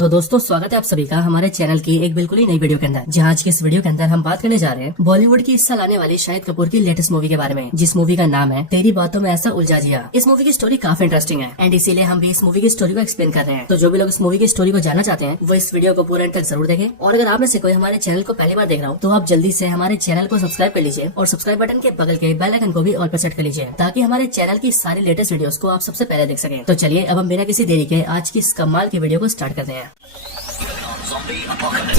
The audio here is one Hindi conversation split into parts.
तो दोस्तों स्वागत है आप सभी का हमारे चैनल की एक बिल्कुल ही नई वीडियो के अंदर, जहाँ आज की इस वीडियो के अंदर हम बात करने जा रहे हैं बॉलीवुड की इस साल आने वाली शाहिद कपूर की लेटेस्ट मूवी के बारे में, जिस मूवी का नाम है तेरी बातों में ऐसा उलझा जिया। इस मूवी की स्टोरी काफी इंटरेस्टिंग है एंड इसीलिए हम भी इस मूवी की स्टोरी को एक्सप्लेन कर रहे हैं। तो जो भी लोग इस मूवी की स्टोरी को जानना चाहते हैं वो इस वीडियो को पूरा एंड तक जरूर देखें। और अगर आप में से कोई हमारे चैनल को पहली बार देख रहा हो तो आप जल्दी से हमारे चैनल को सब्सक्राइब कर लीजिए और सब्सक्राइब बटन के बगल के बेल आइकन को भी ऑल पर सेट कर लीजिए, ताकि हमारे चैनल की सारी लेटेस्ट वीडियोस को आप सबसे पहले देख सकें। तो चलिए अब हम बिना किसी देरी के आज की इस कमाल की वीडियो को स्टार्ट करते हैं। Zombie apocalypse.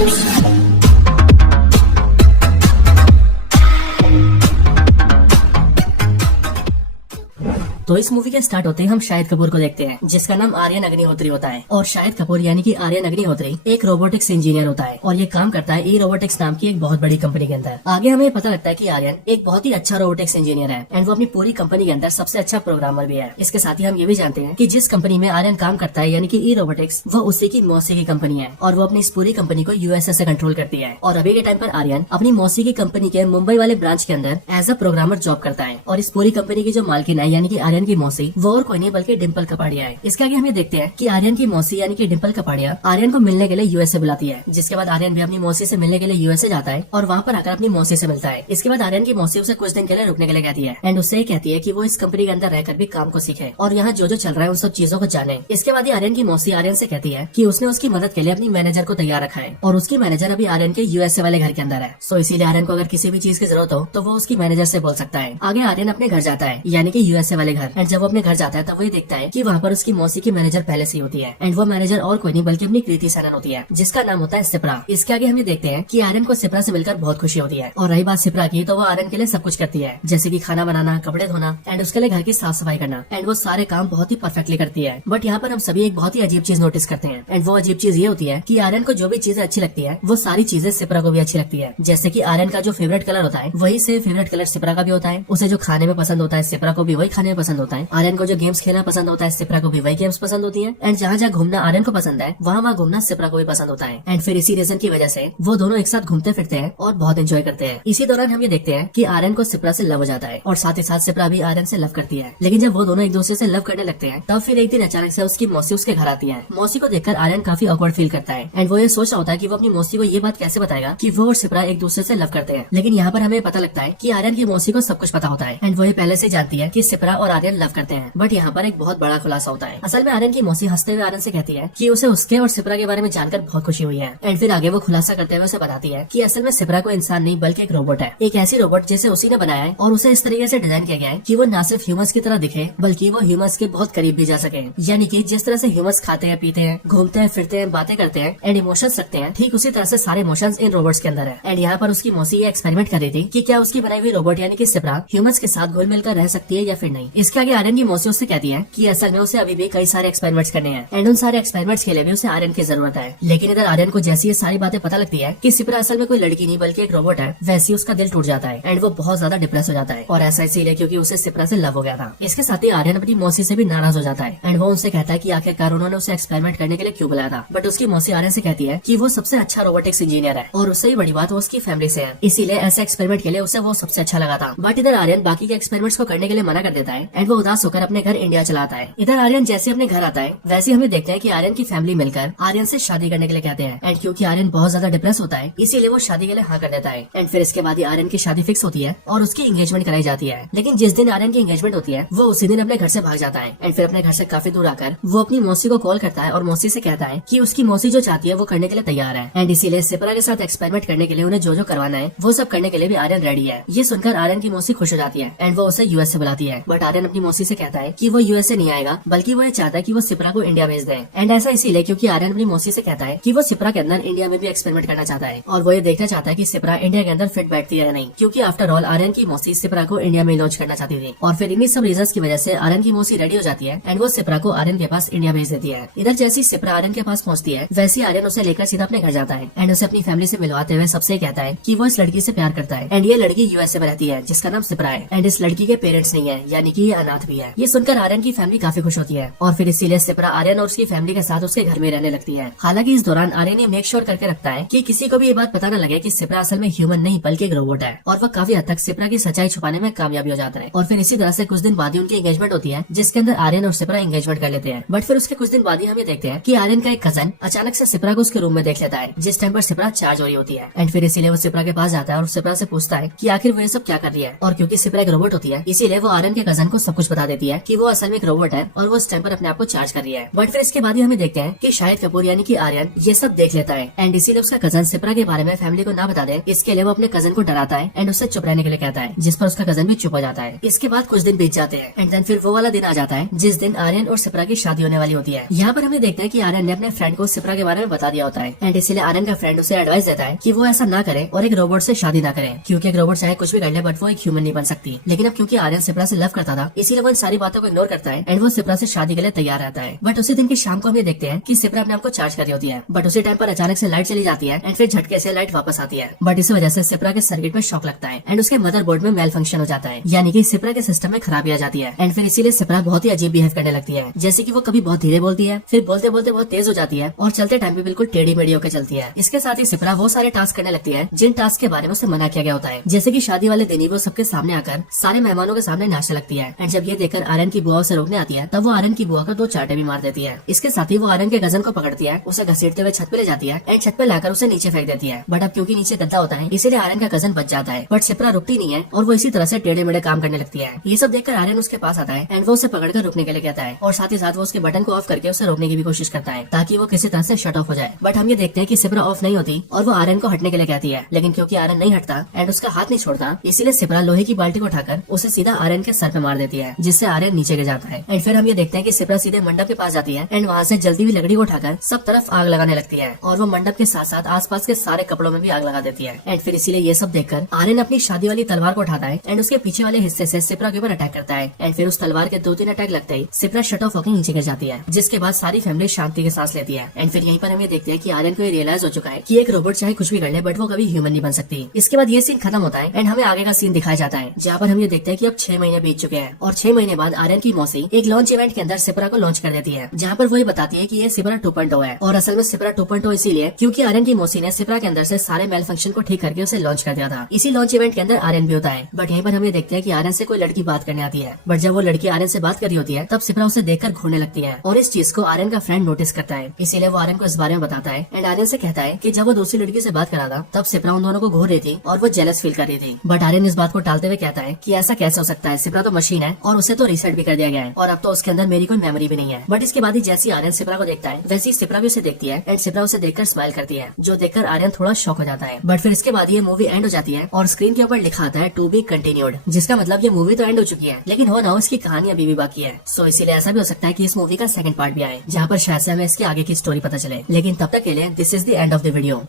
तो इस मूवी के स्टार्ट होते ही हम शाहिद कपूर को देखते हैं, जिसका नाम आर्यन अग्निहोत्री होता है। और शाहिद कपूर यानी कि आर्यन अग्निहोत्री एक रोबोटिक्स इंजीनियर होता है और ये काम करता है ई रोबोटिक्स नाम की एक बहुत बड़ी कंपनी के अंदर। आगे हमें पता लगता है कि आर्यन एक बहुत ही अच्छा रोबोटिक्स इंजीनियर है एंड वो अपनी पूरी कंपनी के अंदर सबसे अच्छा प्रोग्रामर भी है। इसके साथ ही हम ये भी जानते हैं कि जिस कंपनी में आर्यन काम करता है यानी कि ई रोबोटिक्स, वो उसी की मौसी की कंपनी है और वो अपनी इस पूरी कंपनी को यूएसए से कंट्रोल करती है। और अभी के टाइम पर आर्यन अपनी मौसी की कंपनी के मुंबई वाले ब्रांच के अंदर एज अ प्रोग्रामर जॉब करता है। और इस पूरी कंपनी की जो मालकिन है यानी कि आर्यन की मौसी, वो और कोई नहीं बल्कि डिम्पल कपाड़िया है। इसके आगे हमें देखते हैं कि आर्यन की मौसी यानी कि डिम्पल कपाड़िया आर्यन को मिलने के लिए यूएसए बुलाती है, जिसके बाद आर्यन भी अपनी मौसी से मिलने के लिए यूएसए जाता है और वहाँ पर आकर अपनी मौसी से मिलता है। इसके बाद आर्यन की मौसी उसे कुछ दिन के लिए रुकने के लिए कहती है एंड उससे कहती है कि वो इस कंपनी के अंदर रहकर भी काम को सीखे और यहाँ जो चल रहा है उन सब चीजों को जाने। इसके बाद आर्यन की मौसी आर्यन से कहती है कि उसने उसकी मदद के लिए अपनी मैनेजर को तैयार रखा है और उसकी मैनेजर अभी आर्यन के यूएसए वाले घर के अंदर है। सो इसीलिए आर्यन को अगर किसी भी चीज की जरूरत हो तो वो उसकी मैनेजर से बोल सकता है। आगे आर्यन अपने घर जाता है यानी कि यूएसए वाले घर, एंड जब वो अपने घर जाता है तब वो देखता है कि वहाँ पर उसकी मौसी की मैनेजर पहले से ही होती है एंड वो मैनेजर और कोई नहीं बल्कि अपनी कृति सेनन होती है, जिसका नाम होता है सिप्रा। इसके आगे हमें देखते हैं कि आर्यन को सिप्रा से मिलकर बहुत खुशी होती है। और रही बात सिप्रा की, तो वो आर्यन के लिए सब कुछ करती है, जैसे कि खाना बनाना, कपड़े धोना एंड उसके लिए घर की साफ सफाई करना, एंड वो सारे काम बहुत ही परफेक्टली करती है। बट यहाँ पर हम सभी एक बहुत ही अजीब चीज नोटिस करते हैं एंड वो अजीब चीज ये होती है कि आर्यन को जो भी चीजें अच्छी लगती है वो सारी चीजें सिप्रा को भी अच्छी लगती है। जैसे की आर्यन का जो फेवरेट कलर होता है वही से फेवरेट कलर सिप्रा का भी होता है। उसे जो खाने में पसंद होता है सिप्रा को भी वही खाने में पसंद होता है। आर्यन को जो गेम्स खेलना पसंद होता है सिप्रा को भी वही गेम्स पसंद होती है। एंड जहाँ जहाँ घूमना आर्यन को पसंद है वहाँ घूमना सिप्रा को भी पसंद होता है। एंड फिर इसी रीजन की वजह से वो दोनों एक साथ घूमते फिरते हैं और बहुत एंजॉय करते हैं। इसी दौरान हम ये देखते हैं कि आर्यन को सिप्रा से लव हो जाता है और साथ ही साथ सिप्रा भी आर्यन से लव करती है। लेकिन जब वो दोनों एक दूसरे से लव करने लगते हैं तब फिर एक दिन अचानक से उसकी मौसी उसके घर आती है। मौसी को देखकर आर्यन काफी ऑकवर्ड फील करता है एंड वो ये सोच रहा होता है कि वो अपनी मौसी को ये बात कैसे बताएगा कि वो और सिप्रा एक दूसरे से लव करते हैं। लेकिन यहाँ पर हमें पता लगता है कि आर्यन की मौसी को सब कुछ पता होता है एंड वो ये पहले से जानती है कि सिप्रा और आर्यन लव करते हैं। बट यहाँ पर एक बहुत बड़ा खुलासा होता है। असल में आर्यन की मौसी हंसते हुए आर्यन से कहती है कि उसे उसके और सिप्रा के बारे में जानकर बहुत खुशी हुई है। एंड फिर आगे वो खुलासा करते हुए उसे बताती है कि असल में सिप्रा को इंसान नहीं बल्कि एक रोबोट है, एक ऐसी रोबोट जिसे उसी ने बनाया है और उसे इस तरीके से डिजाइन किया गया है कि वो न सिर्फ ह्यूमंस की तरह दिखे बल्कि वो ह्यूमंस के बहुत करीब भी जा सके। यानी कि जिस तरह से ह्यूमंस खाते हैं, पीते हैं, घूमते हैं, फिरते हैं, बातें करते हैं एंड इमोशंस रखते हैं, ठीक उसी तरह से सारे इमोशंस इन रोबोट्स के अंदर है। एंड यहाँ पर उसकी मौसी ये एक्सपेरिमेंट कर रही थी कि क्या उसकी बनाई हुई रोबोट यानी कि सिप्रा ह्यूमंस के साथ घुल मिलकर रह सकती है या फिर नहीं। इसके आगे आर्यन की मौसी उससे कहती है कि असल में उसे अभी भी कई सारे एक्सपेरिमेंट्स करने हैं एंड उन सारे एक्सपेरिमेंट्स के लिए भी उसे आर्यन की जरूरत है। लेकिन इधर आर्यन को जैसी ये सारी बातें पता लगती है कि सिप्रा असल में कोई लड़की नहीं बल्कि एक रोबोट है, वैसे उसका दिल टूट जाता है एंड वो बहुत ज्यादा डिप्रेस हो जाता है। और ऐसा इसीलिए क्योंकि उसे सिप्रा से लव हो गया था। इसके साथ ही आर्यन अपनी मौसी से भी नाराज हो जाता है एंड वो उनसे कहता है कि आखिरकार उन्होंने उसे एक्सपेरिमेंट करने के लिए क्यों बुलाया था। बट उसकी मौसी आर्यन से कहती है कि वो सबसे अच्छा रोबोटिक्स इंजीनियर है और उससे ही बड़ी बात वो उसकी फैमिली से है, इसीलिए ऐसे एक्सपेरिमेंट के लिए उसे वो सबसे अच्छा लगा था। बट इधर आर्यन बाकी के एक्सपेरिमेंट्स को करने के लिए मना कर देता है एंड वो उदास होकर अपने घर इंडिया चला आता है। इधर आर्यन जैसे अपने घर आता है वैसे हमें देखते हैं कि आर्यन की फैमिली मिलकर आर्यन से शादी करने के लिए कहते हैं। एंड क्योंकि आर्यन बहुत ज्यादा डिप्रेस होता है इसीलिए वो शादी के लिए हाँ कर देता है। एंड फिर इसके बाद आर्यन की शादी फिक्स होती है और उसकी एंगेजमेंट कराई जाती है। लेकिन जिस दिन आर्यन की एंगेजमेंट होती है वो उसी दिन अपने घर से भाग जाता है एंड फिर अपने घर से काफी दूर आकर वो अपनी मौसी को कॉल करता है और मौसी से कहता है कि उसकी मौसी जो चाहती है वो करने के लिए तैयार है। एंड इसीलिए सिप्रा के साथ एक्सपेरिमेंट करने के लिए उन्हें जो करवाना है वो सब करने के लिए भी आर्यन रेडी है। ये सुनकर आर्यन की मौसी खुश हो जाती है एंड वो उसे यूएस से बुलाती है। बट आर्यन अपनी मौसी से कहता है कि वो यूएसए नहीं आएगा बल्कि वो ये चाहता है कि वो सिप्रा को इंडिया भेज दे। एंड ऐसा इसीलिए क्योंकि आर्यन अपनी मौसी से कहता है कि वो सिप्रा के अंदर इंडिया में भी एक्सपेरिमेंट करना चाहता है और वो ये देखना चाहता है कि सिप्रा इंडिया के अंदर फिट बैठती है या नहीं, क्योंकि आफ्टर ऑल आर्यन की मौसी सिप्रा को इंडिया में लॉन्च करना चाहती थी। और फिर इन्हीं सब रीजंस की वजह से आर्यन की मौसी रेडी हो जाती है एंड वो सिप्रा को आर्यन के पास इंडिया भेज देती है। इधर जैसी सिप्रा आर्यन के पास पहुंचती है वैसे आर्यन उसे लेकर सीधा अपने घर जाता है एंड उसे अपनी फैमिली से मिलवाते हुए सबसे कहता है कि वो इस लड़की से प्यार करता है एंड ये लड़की यूएसए में रहती है जिसका नाम सिप्रा है। एंड इस लड़की के पेरेंट्स नहीं है यानी कि अनाथ भी है। ये सुनकर आर्यन की फैमिली काफी खुश होती है और फिर इसीलिए सिप्रा आर्यन और उसकी फैमिली के साथ उसके घर में रहने लगती है। हालांकि इस दौरान आर्यन ये मेक श्योर करके रखता है कि किसी को भी ये बात पता न लगे कि सिप्रा असल में ह्यूमन नहीं बल्कि एक रोबोट है, और वह काफी हद तक सिप्रा की सच्चाई छुपाने में कामयाबी हो जाता है। और फिर इसी तरह से कुछ दिन बाद ही उनकी एंगेजमेंट होती है, जिसके अंदर आर्यन और सिप्रा एंगेजमेंट कर लेते हैं। बट फिर उसके कुछ दिन बाद ही हम ये देखते हैं कि आर्यन का एक कजन अचानक से सिप्रा को उसके रूम में देख लेता है, जिस टाइम पर सिप्रा चार्ज हो रही होती है। एंड फिर इसीलिए वो सिप्रा के पास जाता है और सिप्रा से पूछता है कि आखिर वो ये सब क्या कर रही है। और क्योंकि सिप्रा एक रोबोट होती है, इसीलिए वो आर्यन के कजन को सब कुछ बता देती है कि वो असल में एक रोबोट है और वो उस टाइम पर अपने आप को चार्ज कर रही है। बट फिर इसके बाद ही हमें देखते हैं कि शाहिद कपूर यानी कि आर्यन ये सब देख लेता है एंड इसीलिए उसका कजन सिप्रा के बारे में फैमिली को ना बता दे, इसके लिए वो अपने कजन को डराता है एंड उससे चुप रहने के लिए कहता है, जिस पर उसका कजन भी चुप हो जाता है। इसके बाद कुछ दिन बीत जाते हैं एंड देन फिर वो वाला दिन आ जाता है जिस दिन आर्यन और सिप्रा की शादी होने वाली होती है। यहाँ पर हमें देखते हैं कि आर्यन ने अपने फ्रेंड को सिप्रा के बारे में बता दिया होता है एंड इसीलिए आर्यन का फ्रेंड उसे एडवाइस देता है कि वो ऐसा ना करे और एक रोबोट से शादी ना करे, क्योंकि एक रोबोट चाहे कुछ भी कर ले बट वो एक ह्यूमन नहीं बन सकती। लेकिन अब क्योंकि आर्यन सिप्रा से लव करता था, इसीलिए वो इन सारी बातों को इग्नोर करता है एंड वो सिप्रा से शादी के लिए तैयार रहता है। बट उसी दिन की शाम को हम ये देखते हैं कि सिप्रा अपने आप को चार्ज कर रही होती है, बट उसी टाइम पर अचानक से लाइट चली जाती है एंड फिर झटके से लाइट वापस आती है। बट इस वजह से सिप्रा के सर्किट में शॉक लगता है एंड उसके मदरबोर्ड में मेल फंक्शन हो जाता है, यानी कि सिप्रा के सिस्टम में खराबी आ जाती है। एंड फिर इसीलिए सिप्रा बहुत ही अजीब बिहेव करने लगती है, जैसे कि वो कभी बहुत धीरे बोलती है, फिर बोलते बोलते बहुत तेज हो जाती है और चलते टाइम पे बिल्कुल टेढ़ी मेढ़ी होकर चलती है। इसके साथ ही सिप्रा वो सारे टास्क करने लगती है जिन टास्क के बारे में उसे मना किया गया होता है, जैसे कि शादी वाले दिन ही वो सबके सामने आकर सारे मेहमानों के सामने नाचने लगती है। एंड जब ये देखकर आर्यन की बुआ उसे रोकने आती है, तब वो आर्यन की बुआ को 2 चांटे भी मार देती है। इसके साथ ही वो आर्यन के कजन को पकड़ती है, उसे घसीटते हुए छत पे ले जाती है एंड छत पे लाकर उसे नीचे फेंक देती है। बट अब क्योंकि नीचे गड्ढा होता है, इसीलिए आर्यन का कजन बच जाता है। बट सिप्रा रुकती नहीं है और वो इसी तरह से टेढ़े मेढ़े काम करने लगती है। ये सब देखकर आर्यन उसके पास आता है एंड वो उसे पकड़कर रुकने के लिए कहता है और साथ ही साथ वो उसके बटन को ऑफ करके उसे रोकने की भी कोशिश करता है ताकि वो किसी तरह से शट ऑफ हो जाए। बट हम ये देखते हैं कि सिप्रा ऑफ नहीं होती और वो आर्यन को हटने के लिए कहती है, लेकिन क्योंकि आर्यन नहीं हटता एंड उसका हाथ नहीं छोड़ता, इसीलिए सिप्रा लोहे की बाल्टी को उठाकर उसे सीधा आर्यन के सर पे मार देती है, जिससे आर्यन नीचे गिर जाता है। एंड फिर हम ये देखते हैं कि सिप्रा सीधे मंडप के पास जाती है एंड वहाँ से जल्दी हुई लकड़ी को उठाकर सब तरफ आग लगाने लगती है और वो मंडप के साथ साथ आसपास के सारे कपड़ों में भी आग लगा देती है। एंड फिर इसीलिए ये सब देखकर आर्यन अपनी शादी वाली तलवार को उठाता है एंड उसके पीछे वाले हिस्से से सिप्रा के ऊपर अटैक करता है। एंड फिर उस तलवार के 2-3 अटैक लगते ही सिप्रा शट ऑफ होकर नीचे गिर जाती है, जिसके बाद सारी फैमिली शांति के सांस लेती है। एंड फिर यहीं पर हम ये देखते हैं कि आर्यन को ये रियलाइज हो चुका है कि एक रोबोट चाहे कुछ भी कर ले बट वो कभी ह्यूमन नहीं बन सकती। इसके बाद ये सीन खत्म होता है एंड हमें आगे का सीन दिखाया जाता है, जहाँ पर हम ये देखते हैं कि अब 6 महीने बीत चुके हैं और 6 महीने बाद आर्यन की मौसी एक लॉन्च इवेंट के अंदर सिप्रा को लॉन्च कर देती है, जहाँ पर वो ये बताती है कि ये सिप्रा 2.0 है। और असल में सिप्रा 2.0 इसीलिए क्योंकि आर्यन की मौसी ने सिप्रा के अंदर से सारे मेल फंक्शन को ठीक करके उसे लॉन्च कर दिया था। इसी लॉन्च इवेंट के अंदर आर्यन भी होता है। बट यहीं पर हम ये देखते हैं कि आर्यन से कोई लड़की बात करने आती है, बट जब वो लड़की आर्यन से बात कर रही होती है तब सिप्रा उसे देखकर घूरने लगती है और इस चीज को आर्यन का फ्रेंड नोटिस करता है, इसीलिए वो आर्यन को इस बारे में बताता है एंड आर्यन से कहता है कि जब वो दूसरी लड़की से बात करा था तब सिप्रा उन दोनों को घूर रही थी और वो जेलस फील कर रही थी। बट आर्यन इस बात को टालते हुए कहता है कि ऐसा कैसे हो सकता है, सिप्रा तो मशीन है और उसे तो रीसेट भी कर दिया गया है और अब तो उसके अंदर मेरी कोई मेमोरी भी नहीं है। बट इसके बाद ही जैसी आर्यन सिप्रा को देखता है वैसी सिप्रा भी उसे देखती है एंड सिप्रा उसे देखकर स्माइल करती है, जो देखकर आर्यन थोड़ा शॉक हो जाता है। बट फिर इसके बाद ये मूवी एंड हो जाती है और स्क्रीन के ऊपर लिखा आता है टू बी कंटिन्यूड, जिसका मतलब ये मूवी तो एंड हो चुकी है लेकिन हो ना हो इसकी कहानी अभी भी बाकी है। सो इसीलिए ऐसा भी हो सकता है कि इस मूवी का सेकंड पार्ट भी आए, जहाँ पर शायद से हमें इसके आगे की स्टोरी पता चले। लेकिन तब तक के लिए this is the end of the video.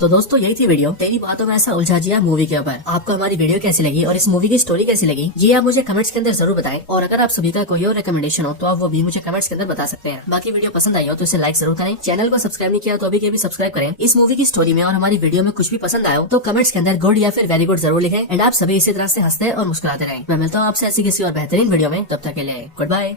तो दोस्तों यही थी वीडियो तेरी बातों में ऐसा उलझा जिया मूवी के ऊपर। आपको हमारी वीडियो कैसी लगी और इस मूवी की स्टोरी कैसी लगी ये आप मुझे कमेंट्स के अंदर जरूर बताएं, और अगर आप सभी का कोई और रिकमेंडेशन हो तो आप वो भी मुझे कमेंट्स के अंदर बता सकते हैं। बाकी वीडियो पसंद आई हो तो इसे लाइक जरूर करें, चैनल को सब्सक्राइब नहीं किया तो अभी के भी सब्सक्राइब करें। इस मूवी की स्टोरी में और हमारी वीडियो में कुछ भी पसंद आया हो तो कमेंट्स के अंदर गुड या फिर वेरी गुड जरूर लिखें एंड आप सभी इसी तरह से हंसते और मुस्कुराते रहें। मैं मिलता हूँ आपसे ऐसी किसी और बेहतरीन वीडियो में, तब तक के लिए गुड बाय।